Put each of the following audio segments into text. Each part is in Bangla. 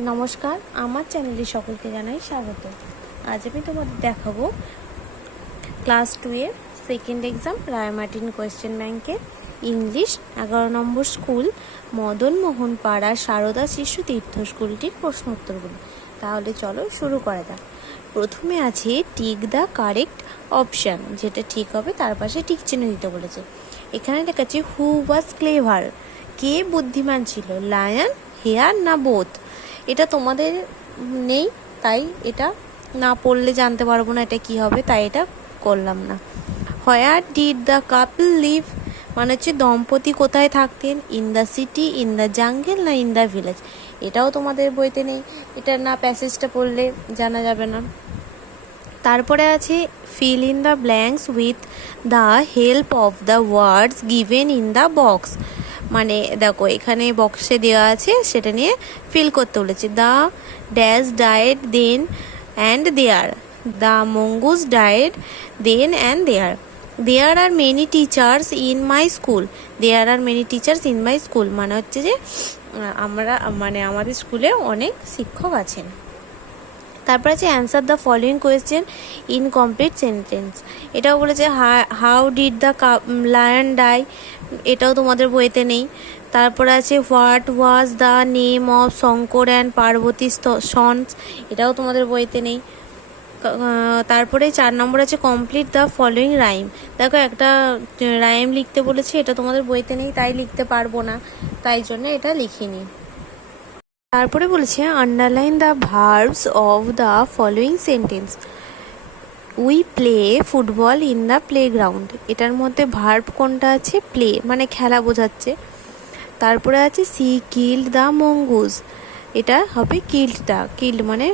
নমস্কার, আমার চ্যানেলে সকলকে জানাই স্বাগত। আজ আমি তোমাদের দেখাবো ক্লাস 2 এর সেকেন্ড এক্সাম রায়মার্টিন কোয়েশ্চেন ব্যাংকের ইংলিশ 11 নম্বর স্কুল মদন মোহন পাড়া সারদা শিশু তীর্থ স্কুলটির প্রশ্ন উত্তরগুলো। তাহলে চলো শুরু করা যাক। প্রথমে আছে টিক দ্য কারেক্ট অপশান, যেটা ঠিক হবে তার পাশে টিক চিহ্ন দিতে বলেছে। এখানে লেখা আছে হু ওয়াজ ক্লেভার, কে বুদ্ধিমান ছিল, লায়ন, হেয়ার না বোথ। এটা তোমাদের নেই, তাই এটা না পড়লে জানতে পারবো না এটা কি হবে, তাই এটা করলাম না। Where did the couple live, মানে হচ্ছে দম্পতি কোথায় থাকতেন, in the city, in the jungle না ইন দ্য ভিলেজ। এটাও তোমাদের বইতে নেই, এটা না প্যাসেজটা পড়লে জানা যাবে না। তারপরে আছে fill in the blanks with the help of the words given in the box. মানে দেখো এখানে বক্সে দেওয়া আছে, সেটা নিয়ে ফিল করতে বলেছে। The dash died then and there, the mongoose died then and there, there are many teachers in my school, there are many teachers in my school, মানে হচ্ছে যে আমাদের স্কুলে অনেক শিক্ষক আছেন। তারপর আছে answer the following question in complete sentence. এটাও বলেছে how did the lion die, এটাও তোমাদের বইতে নেই। তারপর আছে what was the name of Shankar and Parvati sons, এটাও তোমাদের বইতে নেই। তারপরে 4 নম্বর আছে কমপ্লিট দ্য ফলোয়িং রাইম। দেখো একটা রাইম লিখতে বলেছে, এটা তোমাদের বইতে নেই, তাই লিখতে পারবো না, তাই জন্য এটা লিখিনি। তারপরে বলেছে underline the verbs of the following sentence. We play football in the playground, এটার মধ্যে ভার্ব কোনটা আছে, প্লে মানে খেলা বোঝাচ্ছে। তারপরে আছে সি কিল্ড দ্য মঙ্গুস, এটা হবে কিল্ডটা, কিল্ড মানে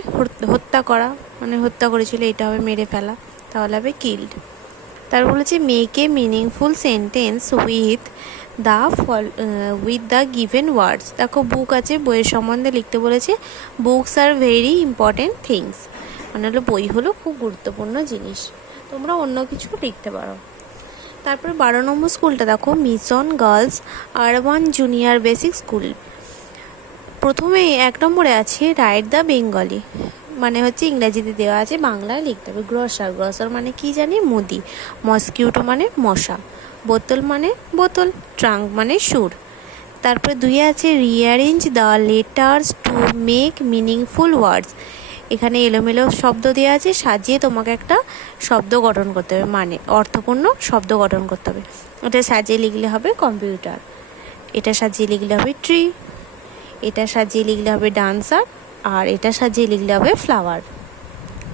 হত্যা করা, মানে হত্যা করেছিল, এটা হবে মেরে ফেলা, তাহলে হবে কিল্ড। তারপর বলেছে make a meaningful sentence with the given words. দেখো বুক আছে, বইয়ের সম্বন্ধে লিখতে বলেছে। Books are very important things, মানে হলো বই হলো খুব গুরুত্বপূর্ণ জিনিস, তোমরা অন্য কিছু লিখতে পারো। তারপরে 12 নম্বর স্কুলটা দেখো mission girls urban junior basic school. প্রথমে 1 নম্বরে আছে রাইট দ্য বেঙ্গলি, মানে হচ্ছে ইংরাজিতে দেওয়া আছে, বাংলায় লিখতে হবে। গ্রসার, গ্রসার মানে কি জানি, মুদি। মসকিউটো মানে মশা। বোতল মানে বোতল। ট্রাঙ্ক মানে সুর। তারপরে 2 আছে rearrange the letters to make meaningful ওয়ার্ডস। এখানে এলোমেলো শব্দ দেওয়া আছে, সাজিয়ে তোমাকে একটা শব্দ গঠন করতে হবে, মানে অর্থপূর্ণ শব্দ গঠন করতে হবে। এটা সাজিয়ে লিখলে হবে কম্পিউটার, এটা সাজিয়ে লিখলে হবে ট্রি, এটা সাজিয়ে লিখলে হবে ডান্সার, আর এটা সাজিয়ে লিখলে হবে ফ্লাওয়ার।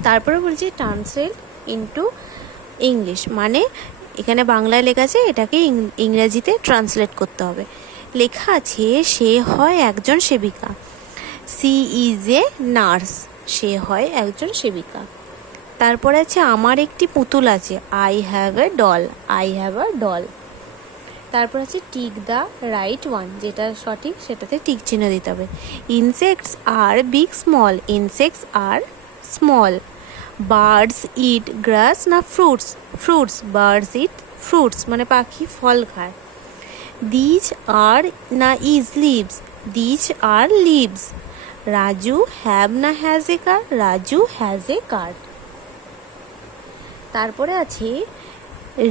তারপরে বলছি ট্রান্সলেট ইনটু ইংলিশ, মানে এখানে বাংলায় লেখা আছে, এটাকে ইংরেজিতে ট্রান্সলেট করতে হবে। লেখা আছে সে হয় একজন সেবিকা, সি ইজ এ নার্স, সে হয় একজন সেবিকা। তারপরে আছে আমার একটি পুতুল আছে, I have a doll, I have a doll. তারপর আছে টিক দ্য রাইট ওয়ান, যেটা সঠিক সেটাতে টিক চিহ্ন দিতে হবে। Insects are big small, insects are small. Birds eat grass না fruits, fruits, birds eat fruits মানে পাখি ফল খায়। দিজ আর না is leaves, these are leaves. Raju have না has a car, Raju has a car. তারপরে আছে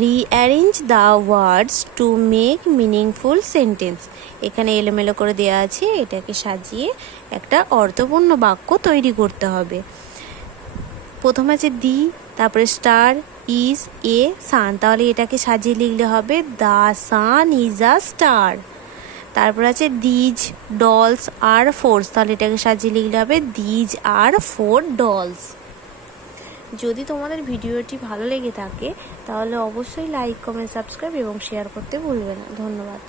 rearrange the words to make meaningful sentence. এখানে এলোমেলো করে দেওয়া আছে, এটাকে সাজিয়ে একটা অর্থপূর্ণ বাক্য তৈরি করতে হবে। প্রথমে আছে দি, তারপরে স্টার, ইজ, এ, সান, তাহলে এটাকে সাজিয়ে লিখলে হবে the sun is a star. তারপর আছে দিজ ডলস আর ফোর্স, তাহলে এটাকে সাজিয়ে লিখলে হবে দিজ আর 4 ডলস। যদি তোমাদের ভিডিওটি ভালো লেগে থাকে তাহলে অবশ্যই লাইক, কমেন্ট, সাবস্ক্রাইব এবং শেয়ার করতে ভুলবে না। ধন্যবাদ।